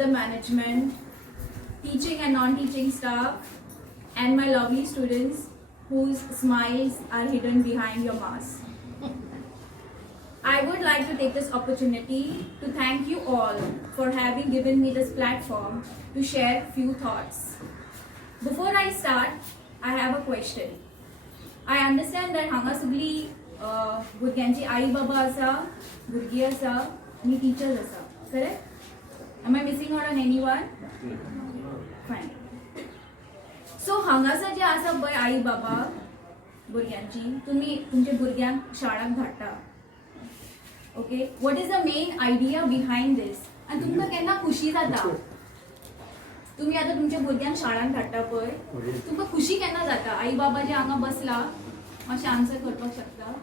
the management, teaching and non-teaching staff, and my lovely students whose smiles are hidden behind your mask. I would like to take this opportunity to thank you all for having given me this platform to share few thoughts. Before I start, I have a question. I understand that हांगा सगळी भुरग्यांची आई बाबा आसा, भुरगीं आसा आनी teachers आसा, correct? Am I missing out on anyone? Fine. So हांगासर जे आसा पळय आई बाबा भुरग्यांची, तुमी तुमच्या भुरग्यांक शाळांत धाडटा. Okay, what is the main idea behind this? And तुमकां केन्ना खुशी जाता? तुम्ही आता तुमच्या भुरग्यांक शाळांत धाडटा पळय, तुमकां खुशी केन्ना जाता? आई बाबा जे हांगा बसला, मातशें आन्सर करपाक शकता?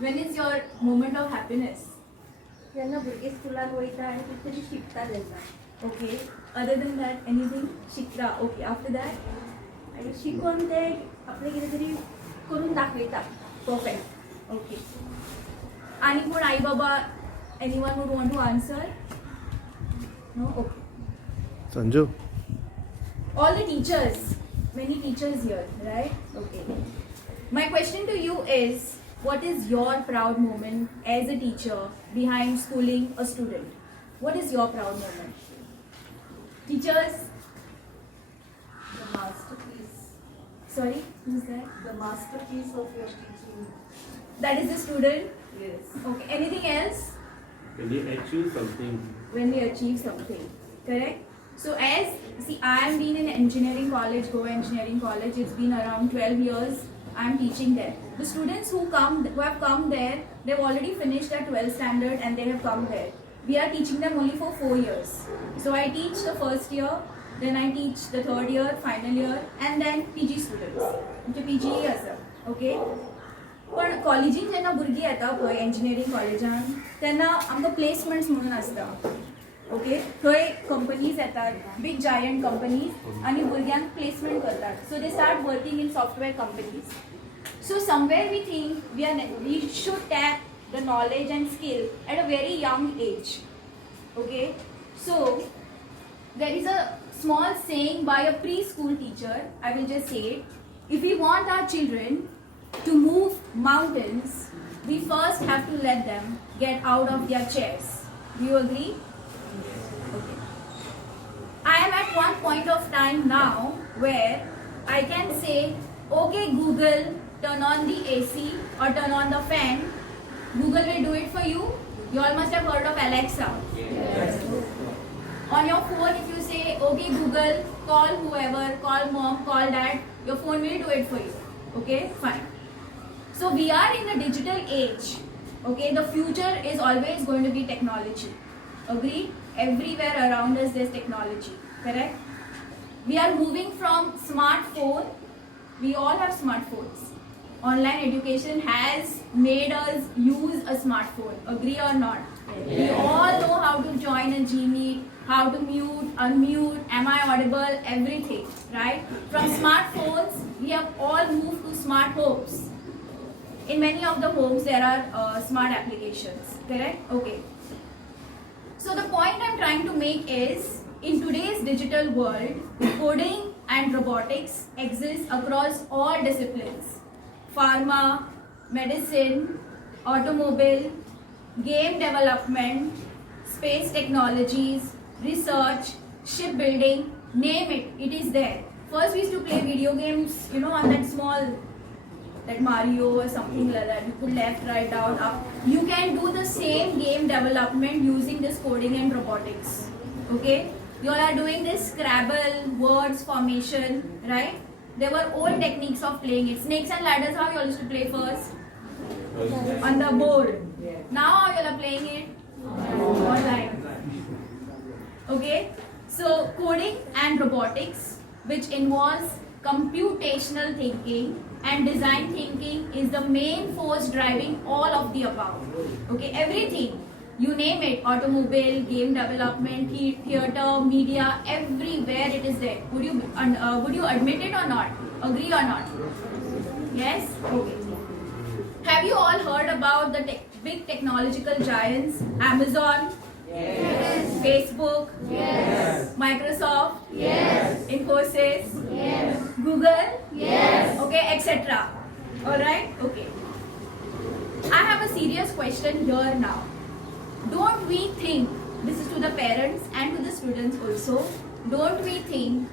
When is your moment of happiness? जेन्ना भुरगीं स्कुलाक वयता आनी कितें तरी शिकता तेन्ना. Okay. Other than that, anything? शिकता. Okay. After that? आनी शिकून ते आपलें कितें तरी करून दाखयता. Perfect. Okay. आणि कोण आई बाबा? Anyone would want to answer? No? Okay. Sanju. All the teachers, many teachers here, right? Okay. My question to you is, what is your proud moment as a teacher behind schooling a student? What is your proud moment? Teachers? The masterpiece. Sorry, who's that? The masterpiece of your teaching. That is the student? Yes. Okay. Anything else? When you achieve something, When they achieve something, correct? So I am been in engineering college, Goa Engineering College. It's been around 12 years. I'm teaching there. The students who have come there, they've already finished their 12th standard and they have come there. We are teaching them only for 4 years. So I teach the first year, then I teach the third year, final year, and then PG students. PG आसा, okay? पण कॉलेजीन जेन्ना भुरगीं येता पळय engineering कॉलेजान, तेन्ना आमकां placements म्हणून आसता. ओके, थंय कंपनीज येतात, बिग जायंट कंपनीज, आनी भुरग्यांक प्लेसमेंट करतात. So they start working in software companies. So somewhere we think we should tap the knowledge and skill at a very young age. Okay, so there is a small saying by a preschool teacher. I will just say it. If we want our children to move mountains, we first have to let them get out of their chairs. Do you agree? Okay. I am at one point of time now where I can say, okay Google, turn on the AC or turn on the fan. Google will do it for you. You all must have heard of Alexa. yes. On your phone, if you say, okay Google, call whoever, call mom, call dad, your phone will do it for you. Okay, fine. So we are in the digital age. Okay, the future is always going to be technology. Agree? Everywhere around us there's technology. Correct? We are moving from smartphone. We all have smartphones. Online education has made us use a smartphone. Agree or not? Yes. We all know how to join a Gmeet, how to mute, unmute, am I audible, everything, right? From smartphones, we have all moved to smart homes. In many of the homes, there are smart applications, correct? Okay. So the point I'm trying to make is, in today's digital world, coding and robotics exist across all disciplines. Pharma, medicine, automobile, game development, space technologies, research, shipbuilding, name it, it is there. First we used to play video games, on that small, that Mario or something like that. You put left, right, down, up. You can do the same game development using this coding and robotics. Okay? You all are doing this Scrabble, words, formation, right? There were old techniques of playing it. Snakes and ladders, how you all used to play first? On the board. Now how you all are playing it? Online. Okay? So coding and robotics, which involves computational thinking and design thinking, is the main force driving all of the above. Okay, everything, you name it, automobile, game development, theater, media, everywhere it is there. Would you admit it or not? Agree or not? Yes? Okay. Have you all heard about the big technological giants, Amazon, Facebook, Microsoft, Infosys, Google, okay, etc. Alright? Okay. I have a serious question here now. Don't we think, this is to the parents and to the students also, don't we think,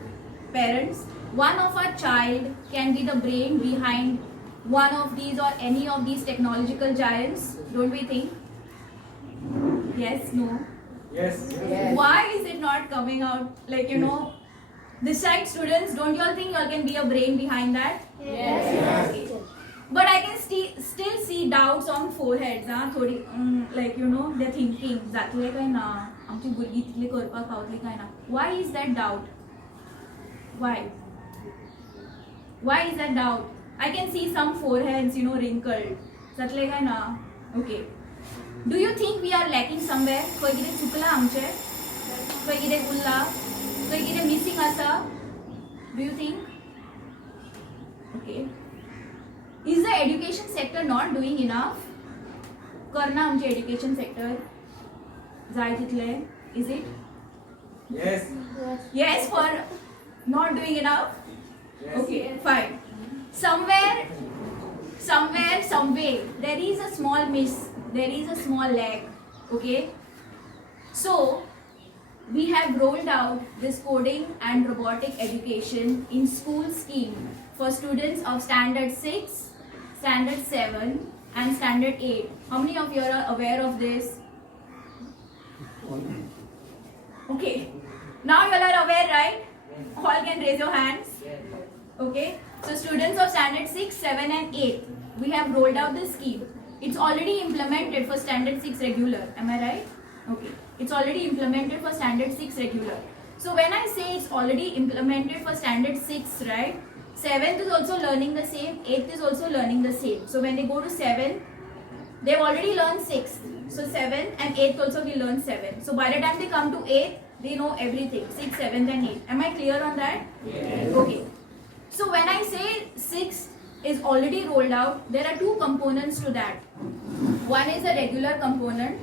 parents, one of our child can be the brain behind one of these or any of these technological giants? Don't we think? Yes, no? Yes. Why is it not coming out? Like, you know, this side students, don't you all think you all can be a brain behind that? Okay. But I can still see doubts on foreheads, thodi, like, you know, they're thinking, जातले काय ना, आमची भुरगी तितले करपाक पावतली काय ना. Why is that doubt? Why? Why is that doubt? I can see some foreheads, you know, wrinkled. जातले काय ना. Okay. Do you think we are lacking somewhere? खंय कितें चुकलां आमचें? खंय कितें उरलां? खंय कितें missing आसा? Do you think? Okay. Is the education sector not doing enough? करना आमचे education sector जाय तितले. Is it? Yes. Yes, for not doing enough? Yes. Okay, fine. Somewhere, some way, there is a small miss, there is a small lag. Okay? So, we have rolled out this coding and robotic education in school scheme for students of standard 6, standard 7 and standard 8. How many of you are aware of this? Okay. Now you all are aware, right? All can raise your hands. Okay. So students of standard 6, 7 and 8, we have rolled out this scheme. It's already implemented for standard 6 regular. Am I right? Okay. It's already implemented for standard 6 regular. So when I say it's already implemented for standard 6, right? 7th is also learning the same, 8th is also learning the same. So when they go to 7, they've already learned 6th. So 7th and 8th also will learn 7. So by the time they come to 8th, they know everything, 6th, 7th and 8th. Am I clear on that? Yes. Okay. So when I say 6th is already rolled out, there are two components to that. One is a regular component,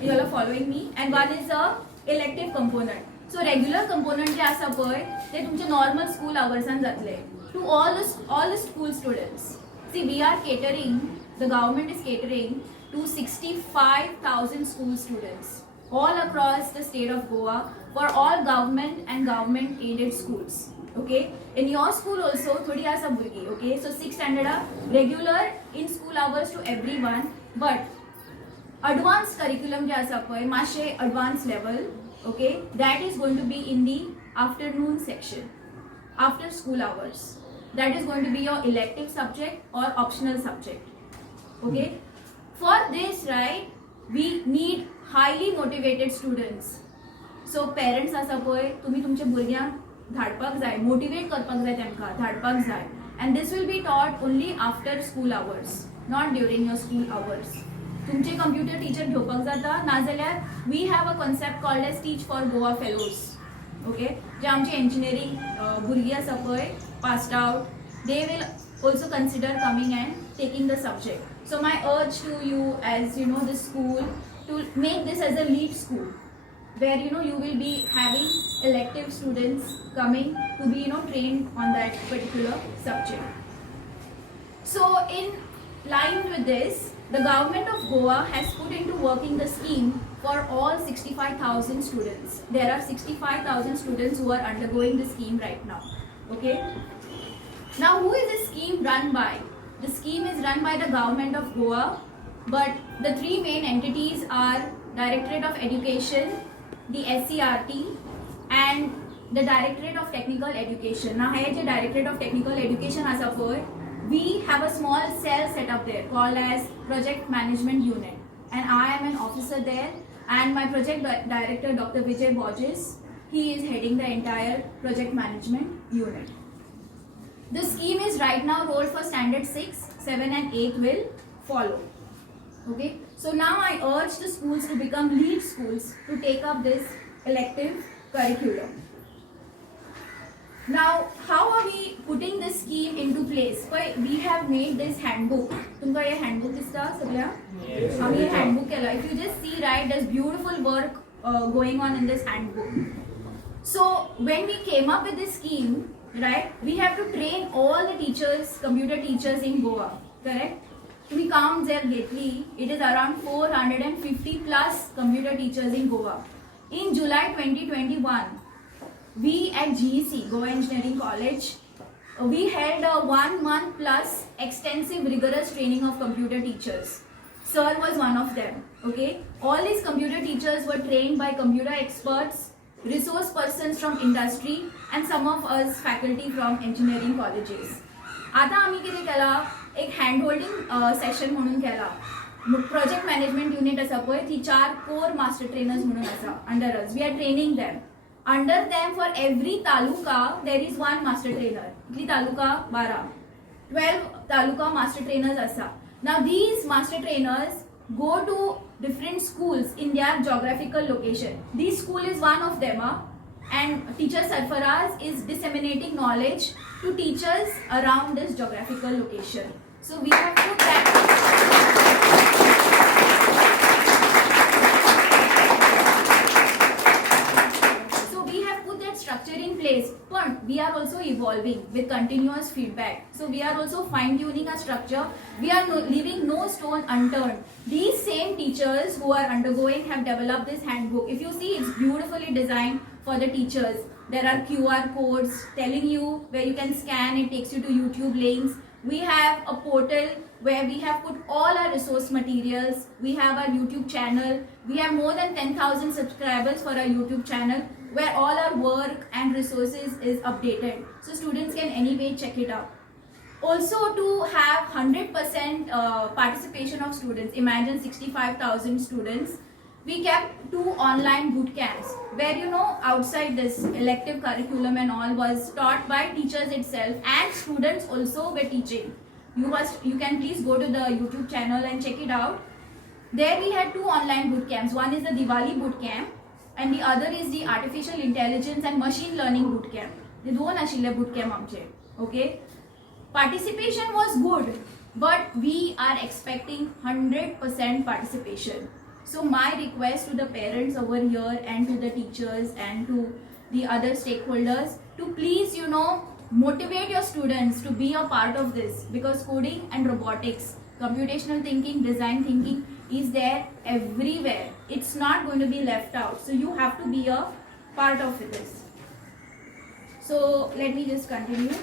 you all are following me, and one is a elective component. So regular component जे आसा पळय ते तुमचे normal school hours जातले to all the school students. See, we are catering, the government is catering to 65,000 school students all across the state of Goa for all government and government aided schools. Okay, in your school also थोडी आसा भुरगी. Okay, so 6th standard regular in school hours to everyone, but advanced curriculum जे आसा पळय मातशे advanced level, okay, that is going to be in the afternoon section after school hours. That is going to be your elective subject or optional subject. Okay, for this, right, we need highly motivated students. So parents आसा पळय तुम्ही तुमच्या भुरग्यांक धाडपाक जाय, motivate करपाक जाय तेमकां, धाडपाक जाय. And this will be taught only after school hours, not during your school hours. तुमचे computer teacher घेवपाक जाता, नाजाल्यार we have a concept called as Teach for Goa Fellows. Okay, जे आमचे engineering भुरगीं आसा पळय passed out, they will also consider coming and taking the subject. So my urge to you, as you know, this school, to make this as a lead school, where you know you will be having elective students coming to be trained on that particular subject. So in line with this, the government of Goa has put into working the scheme for all 65,000 students. There are 65,000 students who are undergoing the scheme right now. Okay. Now who is this scheme run by? The scheme is run by the government of Goa, but the three main entities are Directorate of Education, the SCRT and the Directorate of Technical Education. Now here the Directorate of Technical Education as a whole, we have a small cell set up there called as Project Management Unit, and I am an officer there, and my project director Dr. Vijay Borges, he is heading the entire Project Management Unit. The scheme is right now rolled for standard 6, 7 and 8 will follow. Okay, so now I urge the schools to become lead schools to take up this elective curriculum. Now, how are we putting this scheme into place? But we have made this handbook. तुमका ये handbook दिसता सगळ्या? आम्ही हे handbook केला. If you just see, right, there's beautiful work going on in this handbook. So when we came up with this scheme, right, we have to train all the teachers, computer teachers in Goa. Correct? We count there lately. It is around 450 plus computer teachers in Goa. In July 2021. We at GEC, Goa Engineering College, we held a 1 month plus extensive rigorous training of computer teachers. Sir was one of them, okay? All these computer teachers were trained by computer experts, resource persons from industry and some of us faculty from engineering colleges. आता आम्ही किती केला एक hand holding session म्हणून केला. Project management unit असा पळय ती 4 कोर मास्टर ट्रेनर्स म्हणून असा under us. We are training them. Under them, for every taluka, there is one master trainer. Itli taluka 12. 12 taluka master trainers asa. Now these master trainers go to different schools in their geographical location. This school is one of them, and teacher Sarfaraz is disseminating knowledge to teachers around this geographical location. So we have put that. Structure in place, but we are also evolving with continuous feedback. So we are also fine-tuning our structure. We are leaving no stone unturned. These same teachers who are undergoing have developed this handbook. If you see, it's beautifully designed for the teachers. There are QR codes telling you where you can scan. It takes you to YouTube links. We have a portal where we have put all our resource materials. We have our YouTube channel. We have more than 10,000 subscribers for our YouTube channel, where all our work and resources is updated. So students can anyway check it out. Also, to have 100% participation of students, imagine 65,000 students, we kept 2 online boot camps where, you know, outside this elective curriculum and all was taught by teachers itself, and students also were teaching. You can please go to the YouTube channel and check it out. There we had 2 online boot camps. One is the Diwali boot camp, and the other is the artificial intelligence and machine learning boot camp. The दोन आशिल्ले boot camp आमचे. Okay, participation was good, but we are expecting 100% participation. So my request to the parents over here and to the teachers and to the other stakeholders to please, you know, motivate your students to be a part of this, because coding and robotics, computational thinking, design thinking is there everywhere. It's not going to be left out. So you have to be a part of this. So let me just continue.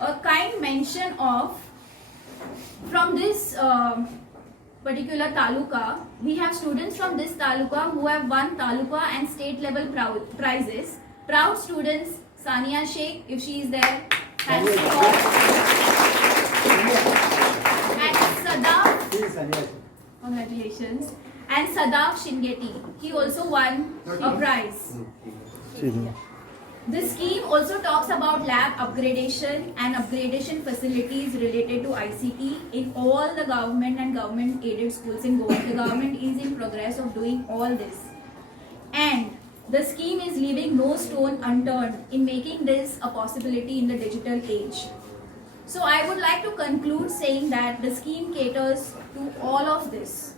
A kind mention of, from this particular taluka, we have students from this taluka who have won taluka and state level prizes. Proud students, Sania Sheikh, if she is there, has scored. And Sadaf, congratulations. And Sadaf Shingeti, he also won a prize. This scheme also talks about lab upgradation and upgradation facilities related to ICT in all the government and government aided schools in Goa. The government is in progress of doing all this. And the scheme is leaving no stone unturned in making this a possibility in the digital age. So I would like to conclude saying that the scheme caters to all of this.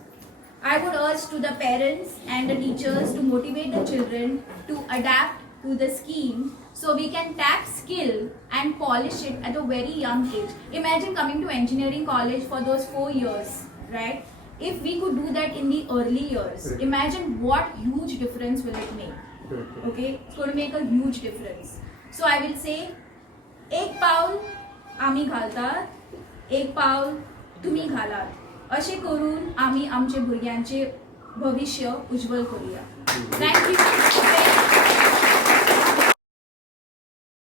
I would urge to the parents and the teachers to motivate the children to adapt to the scheme so we can tap skill and polish it at a very young age. Imagine coming to engineering college for those 4 years, right? If we could do that in the early years, imagine what huge difference will it make. Okay, it's going to make a huge difference. So I will say, एक पाऊल आम्ही घालतात, एक पाऊल तुम्ही घालात. असे करून आम्ही आमचे भुरग्यांचे भविष्य उज्ज्वल करूया. Thank you.